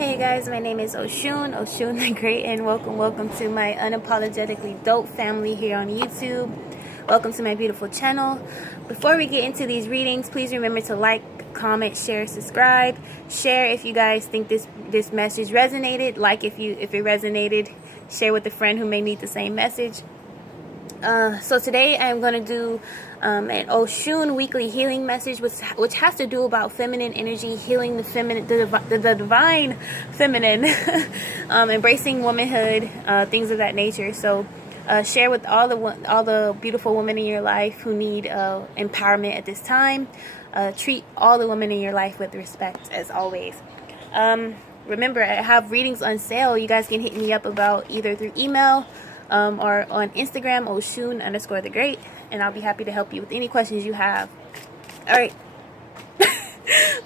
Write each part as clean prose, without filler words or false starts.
Hey guys, my name is Oshun the Great, and welcome to my unapologetically dope family here on YouTube. Welcome to my beautiful channel. Before we get into these readings, please remember to like, comment, share, subscribe. Share if you guys think this message resonated. Like if it resonated. Share with a friend who may need the same message. So today I'm going to do an Oshun weekly healing message, which has to do about feminine energy, healing the feminine, the divine feminine, embracing womanhood, things of that nature. So share with all the beautiful women in your life who need empowerment at this time. Treat all the women in your life with respect, as always. Remember, I have readings on sale. You guys can hit me up about either through email or on Instagram, Oshun_the_great, and I'll be happy to help you with any questions you have. All right.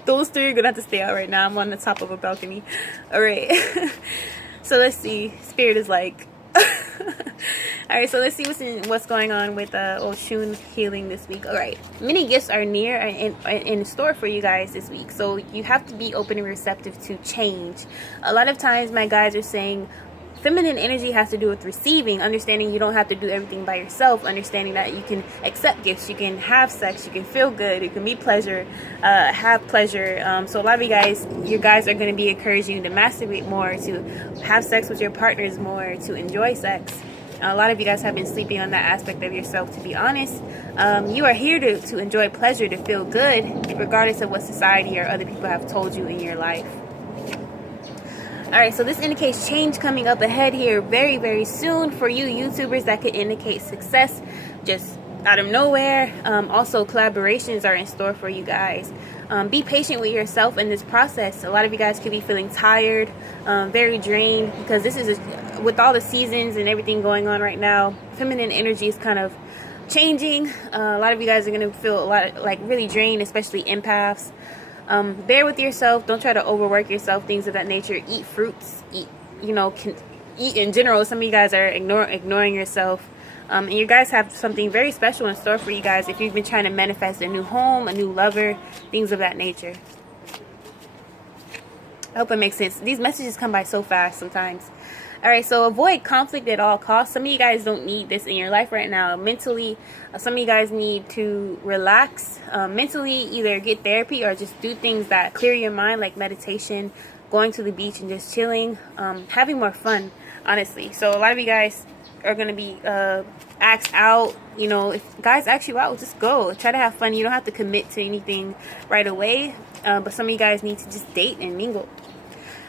Those three are going to have to stay out right now. I'm on the top of a balcony. All right. So let's see. Spirit is like... All right, so let's see what's going on with Oshun healing this week. All right, many gifts are near and in store for you guys this week, so you have to be open and receptive to change. A lot of times my guys are saying feminine energy has to do with receiving, understanding you don't have to do everything by yourself, understanding that you can accept gifts, you can have sex, you can feel good, it can be pleasure, have pleasure. So a lot of your guys are going to be encouraging you to masturbate more, to have sex with your partners more, to enjoy sex. A lot of you guys have been sleeping on that aspect of yourself, to be honest. You are here to enjoy pleasure, to feel good, regardless of what society or other people have told you in your life. Alright, so this indicates change coming up ahead here very, very soon for you YouTubers. That could indicate success just out of nowhere. Also, collaborations are in store for you guys. Be patient with yourself in this process. A lot of you guys could be feeling tired, very drained, because this is with all the seasons and everything going on right now, feminine energy is kind of changing. A lot of you guys are going to feel really drained, especially empaths. Bear with yourself. Don't try to overwork yourself, things of that nature. Eat fruits, eat in general. Some of you guys are ignoring yourself. And you guys have something very special in store for you guys if you've been trying to manifest a new home, a new lover, things of that nature. I hope it makes sense. These messages come by so fast sometimes. Alright, so avoid conflict at all costs. Some of you guys don't need this in your life right now. Mentally, some of you guys need to relax. Mentally, either get therapy or just do things that clear your mind, like meditation, going to the beach and just chilling, having more fun, honestly. So a lot of you guys are going to be asked out. You know, if guys ask you out, just go. Try to have fun. You don't have to commit to anything right away. But some of you guys need to just date and mingle.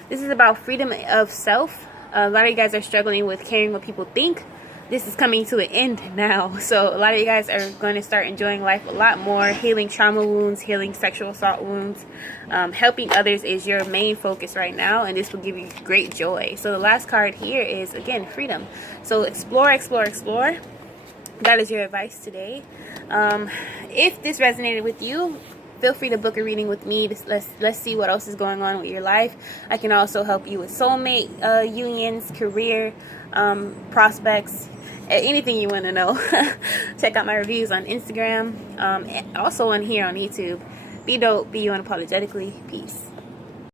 This is about freedom of self. A lot of you guys are struggling with caring what people think. This is coming to an end now. So a lot of you guys are going to start enjoying life a lot more. Healing trauma wounds, healing sexual assault wounds. Helping others is your main focus right now, and this will give you great joy. So the last card here is, again, freedom. So explore, explore, explore. That is your advice today. If this resonated with you, feel free to book a reading with me. Let's see what else is going on with your life. I can also help you with soulmate unions, career prospects, anything you want to know. Check out my reviews on Instagram, and also on here on YouTube. Be dope, be you unapologetically. Peace.